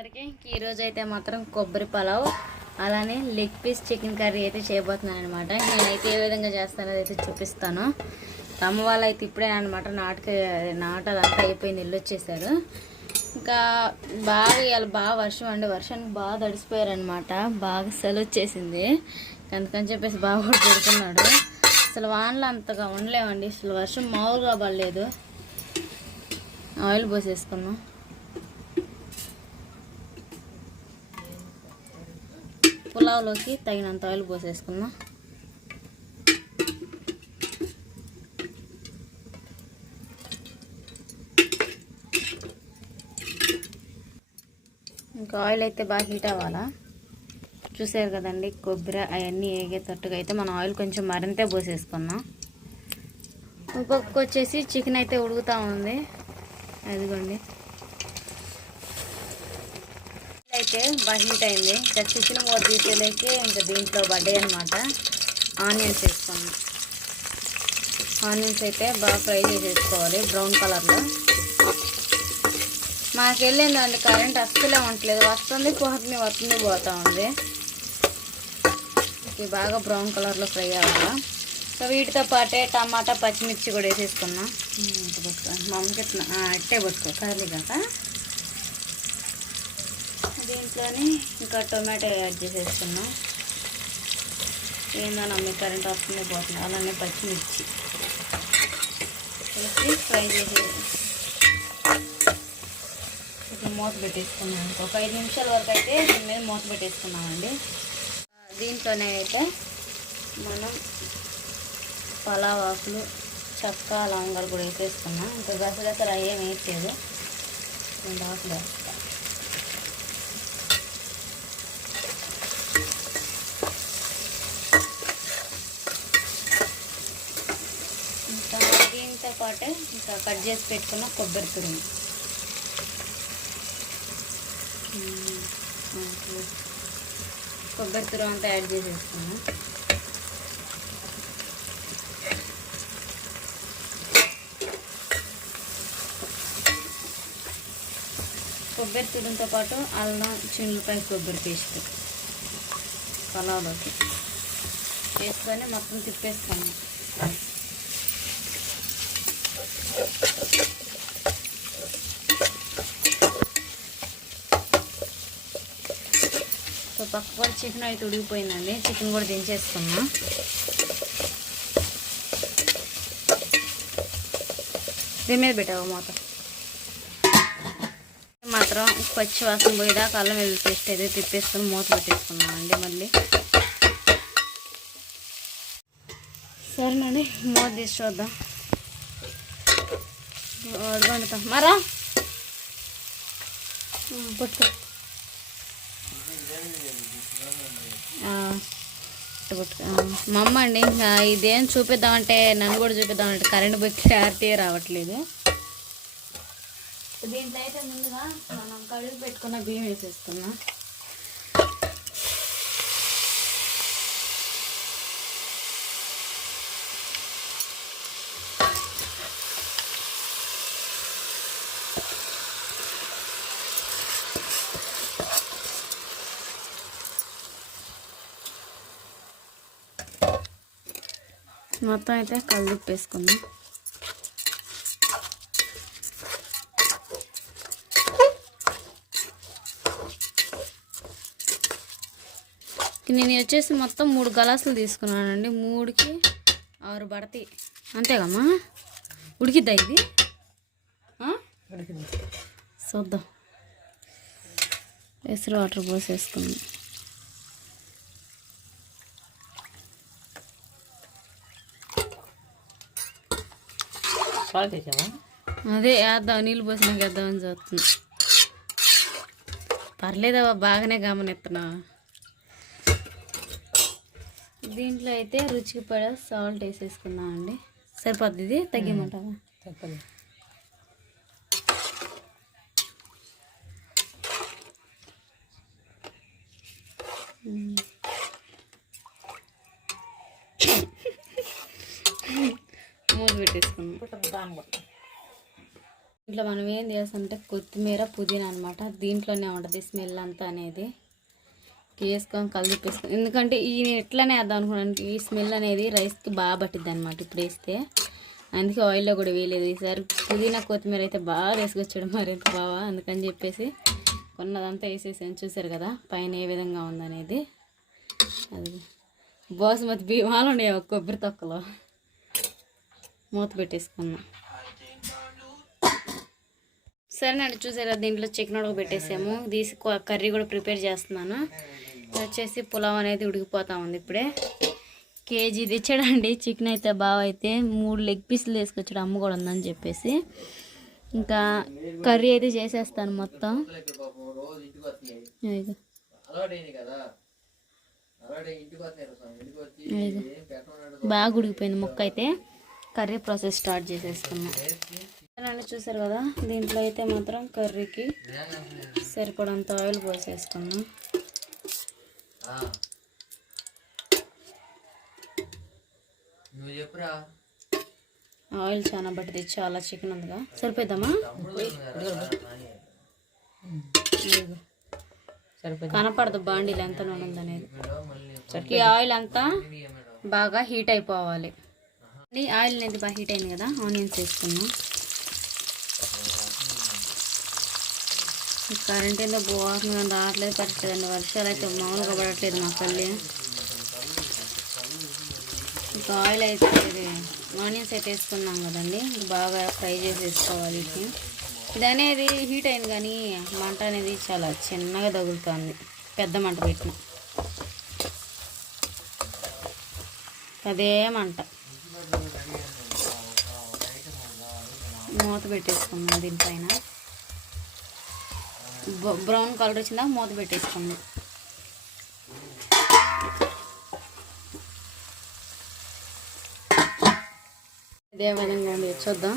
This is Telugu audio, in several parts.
అందరికీ. ఈరోజు అయితే మాత్రం కొబ్బరి పలావ్ అలానే లెగ్ పీస్ చికెన్ కర్రీ అయితే చేయబోతున్నాను అనమాట నేనైతే ఏ విధంగా చేస్తానో అయితే చూపిస్తాను. అమ్మ వాళ్ళు అయితే ఇప్పుడే అనమాట నాటక నాటదంతా అయిపోయింది ఇల్లు వచ్చేసారు ఇంకా బాగా ఇవాళ బాగా వర్షం అండి వర్షానికి బాగా తడిసిపోయారు అనమాట బాగా సెలవు వచ్చేసింది అందుకని చెప్పేసి బాగా కూడా పెడుతున్నాడు అసలు వానలు అంతగా ఉండలేమండి అసలు వర్షం మామూలుగా పడలేదు. ఆయిల్ పోసేసుకున్నాం. పులావ్లోకి తగినంత ఆయిల్ పోసేసుకుందాం. ఇంకా ఆయిల్ అయితే బాగా హీట్ అవ్వాలా? చూసారు కదండి కొబ్బరి అవన్నీ ఏగేటట్టుగా అయితే మనం ఆయిల్ కొంచెం మరింతే పోసేసుకుందాం. ఇంకొక వచ్చేసి చికెన్ అయితే ఉడుకుతూ ఉంది. అదిగోండి. అయితే బాగా హీట్ అయింది. ఇంకా చికెన్ మూత తీసేలేకి ఇంకా దీంట్లో పడ్డాయి అనమాట ఆనియన్స్ వేసుకున్నాం. ఆనియన్స్ అయితే బాగా ఫ్రై చేసేసుకోవాలి బ్రౌన్ కలర్లో. మాకు వెళ్ళిందండి కరెంట్ అస్సలే ఉండట్లేదు. వస్తుంది పోతుంది వస్తుంది పోతా ఉంది. ఇవి బాగా బ్రౌన్ కలర్లో ఫ్రై అవ్వాలి. సో వీటితో పాటే టమాటా పచ్చిమిర్చి కూడా వేసేసుకున్నాం. మా అమ్మకి ఎట్లా అట్టే పట్టుకో. కర్రీ కాక దీంట్లోనే ఇంకా టొమాటో యాడ్ చేసేస్తున్నాం ఏందో నమ్మి కరెంట్ వస్తుంది పోతుంది. అలానే పచ్చిమిర్చి. వేసి ఫ్రై చేసి ఇట్లా మూత పెట్టేసుకున్నాం ఒక ఐదు నిమిషాల వరకు అయితే దీని మీద మూత పెట్టేసుకున్నామండి. దీంట్లోనే అయితే మనం పలావ్ ఆకులు చక్క లవంగాలు కూడా వేసేసుకున్నాం. ఇంకా గసగసలు అయ్యేం వేయట్లేదు. రెండు ఆకులు వేస్తాం ఇంకా దీంతో పాటు ఇంకా కట్ చేసి పెట్టుకున్న కొబ్బరి తురుము. కొబ్బరి తురుము అంతా యాడ్ చేసేసుకున్నాం. కొబ్బరి తురుముతో పాటు అల్లం చిన్నపాయ కొబ్బరి పేస్ట్. పలావ్లోకి వేసుకొని మొత్తం తిప్పేస్తాము సో పక్క కూడా చికెన్ అయితే ఉడిగిపోయిందండి చికెన్ కూడా దించేసుకున్నాం. దీని మీద పెట్టావు మూత? మాత్రం పచ్చి వాసన పోయేదాకా అల్లం వెల్లుల్లి పేస్ట్ అయితే తిప్పేసుకుని మూత పెట్టేసుకున్నామండి మళ్ళీ. సరేనండి మూత తీసి చూద్దాం. వండుతాం. మరా? పట్టుకో ఆ, ఇటు పట్టుకో. ఆ, మా అమ్మ అండి ఇంకా ఇదేం చూపిద్దామంటే నన్ను కూడా చూపిద్దామంటే కరెంట్ పోయి క్లారిటీ రావట్లేదు. దీంట్లో అయితే ముందుగా మనం కడుగు పెట్టుకున్న బియ్యం వేసేస్తున్నాం మొత్తం అయితే కలిపేసుకుందాం నేను వచ్చేసి మొత్తం మూడు గలాసులు తీసుకున్నానండి. మూడుకి ఆరు పడతాయి. అంతేగమ్మా ఉడికిద్దా ఇది? చూద్దాం. ఎసురు వాటర్ పోసేసుకుందాం. సాల్ట్ వేసావా? అదే వేద్దాం నీళ్ళు పోసినాక వేద్దామని చూస్తుంది పర్లేదవ్వా బాగానే గమనిస్తున్నావా దీంట్లో అయితే రుచికి పడ సాల్ట్ వేసేసుకుందామండి సరిపోద్ది ఇది? తగ్గిమంటావా? తప్పదు. బట్టి ఇట్లా మనం ఏం చేస్తామంటే కొత్తిమీర పుదీనా అనమాట దీంట్లోనే ఉంటుంది స్మెల్ అంతా అనేది. వేసుకొని కలిపేసుకొని ఎందుకంటే ఈ ఎట్లనే వేద్దాం అనుకున్నాను ఈ స్మెల్ అనేది రైస్కి బాగా పట్టిద్ది అనమాట ఇప్పుడు వేస్తే. అందుకే ఆయిల్లో కూడా వేయలేదు. ఈసారి పుదీనా కొత్తిమీర అయితే బాగా వేసుకొచ్చాడు మరింత బాగా అందుకని చెప్పేసి కొన్నదంతా వేసేసాను. చూసారు కదా పైన ఏ విధంగా ఉందనేది. అది బాసుమతి బియ్యమాలు ఉన్నాయి ఒక కొబ్బరి తొక్కలో మూత పెట్టేసుకున్నా. సరేనండి చూసారా దీంట్లో చికెన్ ఉడక పెట్టేసాము. తీసి కర్రీ కూడా ప్రిపేర్ చేస్తున్నాను. వచ్చేసి పులావ్ అనేది ఉడికిపోతా ఉంది ఇప్పుడే. కేజీ తెచ్చాడండి చికెన్ అయితే బాగా అయితే. మూడు లెగ్ పీసులు తీసుకొచ్చాడు అమ్మ కూడా ఉందని చెప్పేసి. ఇంకా కర్రీ అయితే చేసేస్తాను మొత్తం. బాగా ఉడికిపోయింది మొక్క అయితే. కర్రీ ప్రాసెస్ స్టార్ట్ చేసేసుకున్నాం నన్ను చూసారు కదా దీంట్లో అయితే మాత్రం కర్రీకి సరిపడంత ఆయిల్ పోసేసుకున్నాం. నువ్వు చెప్పురా. ఆయిల్ చాలా పట్టింది చాలా చికెన్ ఉందిగా. సరిపోద్దామా. కనపడదు బాండీలు ఎంత నూనె ఉందనేది. ఈ ఆయిల్ అంతా బాగా హీట్ అయిపోవాలి. ఆయిల్ అనేది బాగా హీట్ అయింది కదా ఆనియన్స్ వేసుకున్నాం కరెంట్ ఏందో బాగుంది రావట్లేదు పట్టలేదండి వర్షాలు అయితే మామూలుగా పడట్లేదు మా పల్లి. ఇంకా ఆయిల్ అయితే ఇది ఆనియన్స్ అయితే వేసుకున్నాం కదండి. బాగా ఫ్రై చేసి వేసుకోవాలి ఇది అనేది హీట్ అయింది కానీ మంట అనేది చాలా చిన్నగా తగులుతుంది. పెద్ద మంట పెట్టిన. అదే మంట. మూత పెట్టేసుకుందాం దీనిపైన. బ్రౌన్ కలర్ వచ్చిందా మూత పెట్టేసుకున్నాం ఇదే విధంగా ఉంది చూద్దాం.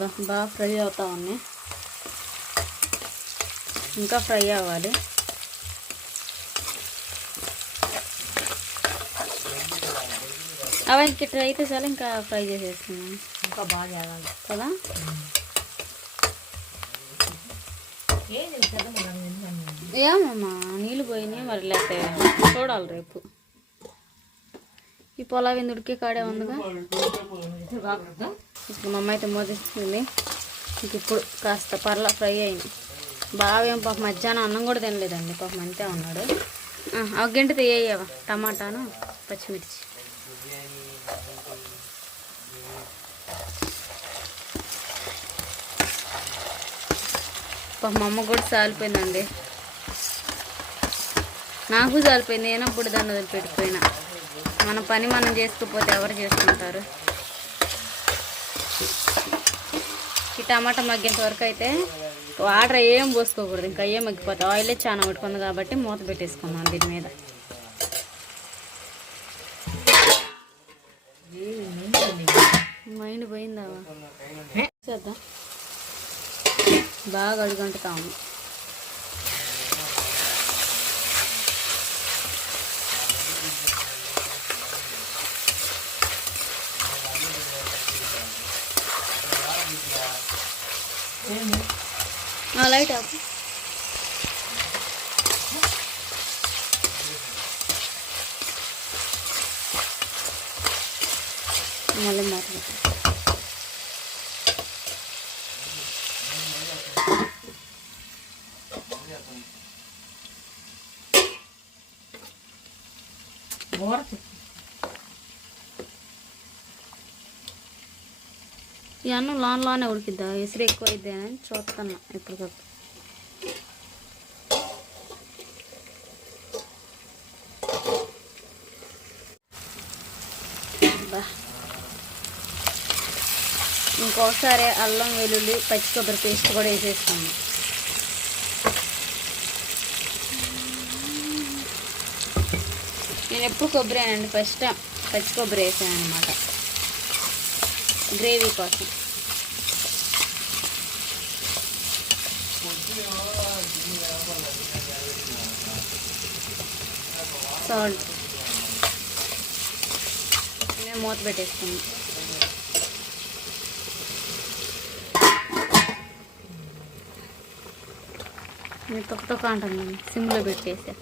బాగా ఫ్రై అవుతా ఉన్నాయి ఇంకా ఫ్రై అవ్వాలి. అవి ఇంక ఇట్లా అయితే చాలు ఇంకా ఫ్రై చేసేసుకున్నాం ఇంకా బాగా చేయాలి కదా? ఏమమ్మా నీళ్ళు పోయినాయి మరి లేకపోతే చూడాలి రేపు. ఈ పొలావ్ ఎందుడికి కాడే ఉందిగా. ఇప్పుడు మా అమ్మ అయితే మోదిస్తుంది. ఇంక ఇప్పుడు కాస్త పర్ల ఫ్రై అయింది బాగా ఏం పాప మధ్యాహ్నం అన్నం కూడా తినలేదండి. పాపం అంతే ఉన్నాడు. ఆ, ఒక గంట తీయవా టమాటాను పచ్చిమిర్చి. మా అమ్మ కూడా సాలిపోయిందండి. నాకు చాలిపోయింది నేను అప్పుడు దాన్ని వదిలిపెట్టిపోయినా. మన పని మనం చేసుకోకపోతే ఎవరు చేసుకుంటారు? ఈ టమాటా మగ్గేంత వరకు అయితే వాటర్ ఏం పోసుకోకూడదు ఇంకా ఏం మగ్గిపోతాయి ఆయిలే చాలా పట్టుకుంది కాబట్టి మూత పెట్టేసుకున్నాం దీని మీద. మైండ్ పోయిందావా చేద్దాం? బాగా అడుగంటుతాము ఆ, లైట్ ఆపు మళ్ళీ మాట్లాడు కూర ఈ అన్నం లాన్ లానే ఉడికిద్దా? ఎసురు ఎక్కువ అయితే అని చూస్తున్నా ఎప్పటికప్పుడు. ఇంకోసారి అల్లం వెల్లుల్లి పచ్చి కొబ్బరి పేస్ట్ కూడా వేసేస్తాను. నేను ఎప్పుడు కొబ్బరి అండి ఫస్ట్ టైం పచ్చి కొబ్బరి వేసాను అనమాట గ్రేవీ కోసం సాల్ట్. మేము మూత పెట్టేస్తుంది మీరు తొక్క తొక్క అంటుంది సిమ్లో పెట్టేసా.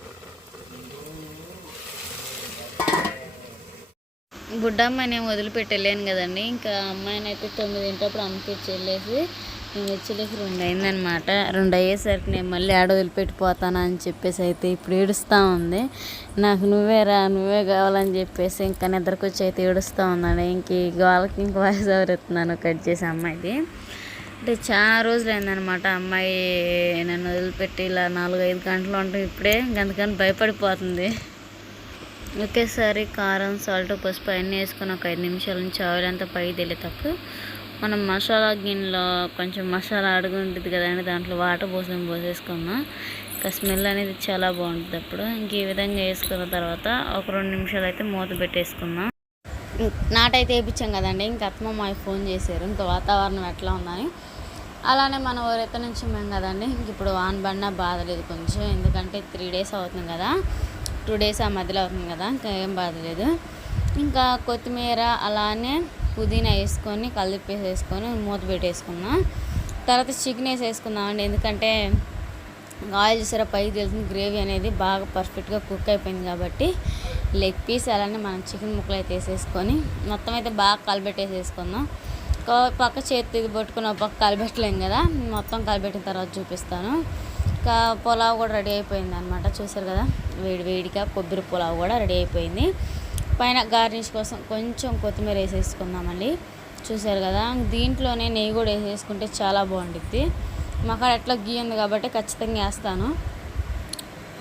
బుడ్డమ్మాయిని అమ్మాయిని వదిలిపెట్టలేను కదండి. ఇంకా అమ్మాయిని అయితే తొమ్మిదింటప్పుడు అమ్మకిచ్చి వెళ్ళేసి నేను వచ్చేలేసి రెండు అయిందనమాట రెండు అయ్యేసరికి నేను మళ్ళీ ఆడ వదిలిపెట్టిపోతాను అని చెప్పేసి అయితే ఇప్పుడు ఏడుస్తూ ఉంది. నాకు నువ్వే రా నువ్వే కావాలని చెప్పేసి ఇంకా నిద్రకొచ్చి అయితే ఏడుస్తూ ఉందండి. ఇంక ఈ వాళ్ళకి ఇంక వాయిస్ ఓవర్ ఎత్తున్నాను కట్ చేసి అమ్మాయిది అంటే చాలా రోజులు అయిందనమాట అమ్మాయి నన్ను వదిలిపెట్టి ఇలా నాలుగు ఐదు గంటలు ఉంటాం ఇప్పుడే ఇంక అందుకని భయపడిపోతుంది. ఒకేసారి కారం సాల్ట్ పసుపు అన్నీ వేసుకొని ఒక ఐదు నిమిషాల నుంచి ఆయిల్ అంతా పై తెలియటప్పుడు మనం మసాలా గిన్నెలో కొంచెం మసాలా అడుగు ఉంటుంది కదండి దాంట్లో వాటర్ పోసం పోసేసుకున్నాం. ఇంకా స్మెల్ అనేది చాలా బాగుంటుంది అప్పుడు. ఇంక ఈ విధంగా వేసుకున్న తర్వాత ఒక రెండు నిమిషాలు అయితే మూత పెట్టేసుకున్నాం. నాటైతే వేయించాం కదండి ఇంకా అత్తమ్మ మా ఫోన్ చేశారు. ఇంకా వాతావరణం ఎట్లా ఉందని. అలానే మన ఊరైతే నుంచి మేము కదండి ఇంక ఇప్పుడు వాన్ బండ బాధ లేదు కొంచెం. ఎందుకంటే త్రీ డేస్ అవుతుంది కదా. టూ డేస్ ఆ మధ్యలో అవుతుంది కదా ఇంకా ఏం బాధలేదు. ఇంకా కొత్తిమీర అలానే పుదీనా వేసుకొని కలిపేసేసుకొని మూత పెట్టేసుకున్నాం. తర్వాత చికెన్ వేసి వేసుకుందామండి ఎందుకంటే ఆయిల్ చూసారా పైకి తెలుస్తుంది గ్రేవీ అనేది బాగా పర్ఫెక్ట్గా కుక్ అయిపోయింది కాబట్టి లెగ్ పీస్ అలానే మనం చికెన్ ముక్కలు అయితే వేసేసుకొని మొత్తం అయితే బాగా కలిపెట్టేసేసుకుందాం పక్క చేతి ఇది పట్టుకుని ఒక పక్క కలిపెట్టలేం కదా మొత్తం కలిపెట్టిన తర్వాత చూపిస్తాను. ఇంకా పులావ్ కూడా రెడీ అయిపోయింది అనమాట చూసారు కదా? వేడి వేడిగా కొబ్బరి పులావ్ కూడా రెడీ అయిపోయింది. పైన గార్నిష్ కోసం కొంచెం కొత్తిమీర వేసేసుకుందామండి. చూసారు కదా? దీంట్లోనే నెయ్యి కూడా వేసేసుకుంటే చాలా బాగుంటుంది మాకాడ ఎట్లా గీ ఉంది కాబట్టి ఖచ్చితంగా వేస్తాను.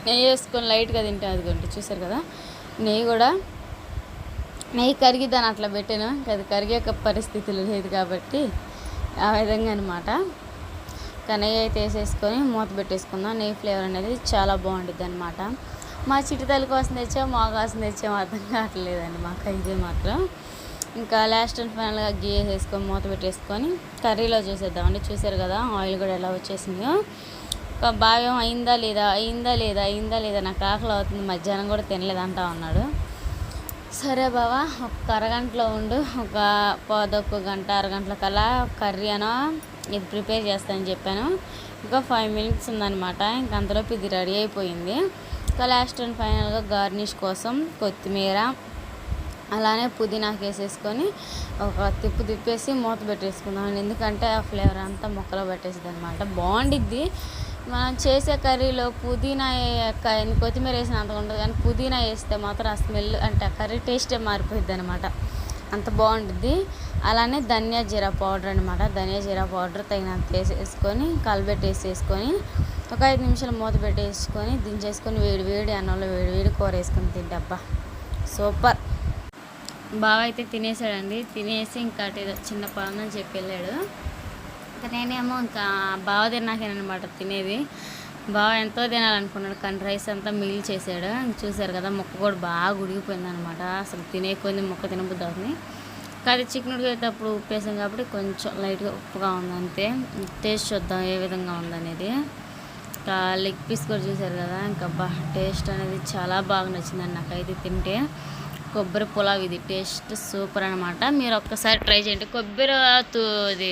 నెయ్యి వేసుకొని లైట్గా తింటే అదిగోండి చూసారు కదా? నెయ్యి కూడా నెయ్యి కరిగిద్దాను అట్లా పెట్టాను. ఇంకా అది కరిగే పరిస్థితులు లేదు కాబట్టి ఆ విధంగా అనమాట కనయ్య అయితే వేసేసుకొని మూత పెట్టేసుకుందాం. నెయ్యి ఫ్లేవర్ అనేది చాలా బాగుంటుంది అనమాట మా చిటి తల్లి కోసం తెచ్చా మా కోసం తెచ్చా అర్థం కావట్లేదండి. మాకు ఇది మాత్రం ఇంకా లాస్ట్ అండ్ ఫైనల్గా గీ వేసేసుకొని మూత పెట్టేసుకొని కర్రీలో చూసేద్దామండి. చూసారు కదా ఆయిల్ కూడా ఎలా వచ్చేసిందో. ఒక భావ్యం అయిందా లేదా అయిందా లేదా అయిందా లేదా నాకు ఆకలి అవుతుంది మధ్యాహ్నం కూడా తినలేదంటా ఉన్నాడు. సరే బావా ఒక అరగంటలో ఉండు. ఒక పదొక్క గంట అరగంటల కల్లా కర్రీ అనో ఇది ప్రిపేర్ చేస్తానని చెప్పాను. ఇంకా ఫైవ్ మినిట్స్ ఉందన్నమాట. ఇంకా అంతలోపు ఇది రెడీ అయిపోయింది. ఇంకా లాస్ట్ అండ్ ఫైనల్గా గార్నిష్ కోసం కొత్తిమీర అలానే పుదీనాకు వేసేసుకొని ఒక తిప్పు తిప్పేసి మూత పెట్టేసుకుందాం. ఎందుకంటే ఆ ఫ్లేవర్ అంతా మొక్కలో పెట్టేసింది అనమాట బాగుండిద్ది. మనం చేసే కర్రీలో పుదీనా ఏ- కొత్తిమీర వేసిన అంత ఉండదు కానీ పుదీనా వేస్తే మాత్రం ఆ స్మెల్ అంటే ఆ కర్రీ టేస్టే మారిపోయింది అనమాట అంత బాగుంటుంది అలానే ధనియా జీరా పౌడర్ అనమాట ధనియా జీరా పౌడర్ తగినంత వేసేసుకొని కలిపెట్టేసేసుకొని ఒక ఐదు నిమిషాలు మూత పెట్టేసుకొని దించేసుకొని వేడి వేడి అన్నంలో వేడి వేడి కూర వేసుకొని తింటబ్బా సూపర్. బావ అయితే తినేసాడండి. తినేసి ఇంకా చిన్న పనులు చెప్పి వెళ్ళాడు. ఇంకా నేనేమో ఇంకా బావ తిన్నాకేనమాట తినేది. బావ ఎంతో తినాలనుకున్నాడు కానీ రైస్ అంతా మిగిలి చేసాడు చూశారు చూసారు కదా ముక్క కూడా బాగా ఉడిగిపోయింది అనమాట అసలు తినే కొంది ముక్క తినబుద్ధి అవుతుంది కానీ చికెన్ ఉడికేటప్పుడు ఉప్పేసాం కాబట్టి కొంచెం లైట్గా ఉప్పుగా ఉంది అంతే టేస్ట్ చూద్దాం ఏ విధంగా ఉందనేది. ఇంకా లెగ్ పీస్ కూడా చూసారు కదా ఇంకా బా టేస్ట్ అనేది చాలా బాగా నచ్చిందండి నాకైతే తింటే. కొబ్బరి పులావ్ ఇది టేస్ట్ సూపర్ అనమాట మీరు ఒక్కసారి ట్రై చేయండి. కొబ్బరి తు- ఇది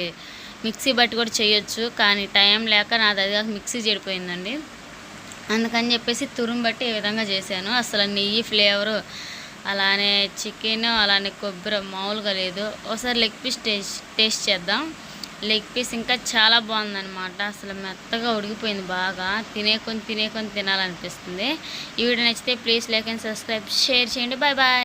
మిక్సీ బట్టి కూడా చేయొచ్చు కానీ టైం లేక నాది అది కాక మిక్సీ చెడిపోయిందండి. అందుకని చెప్పేసి తురుము బట్టి ఈ విధంగా చేశాను. అసలు నెయ్యి ఫ్లేవరు అలానే చికెన్ అలానే కొబ్బరి మామూలుగా లేదు. ఒకసారి లెగ్ పీస్ టేస్ట్ టేస్ట్ చేద్దాం. లెగ్ పీస్ ఇంకా చాలా బాగుందన్నమాట. అసలు మెత్తగా ఉడికిపోయింది బాగా. తినే కొని తినే కొని తినాలనిపిస్తుంది. ఈ వీడియో నచ్చితే please like and subscribe. Share చేయండి. Bye bye.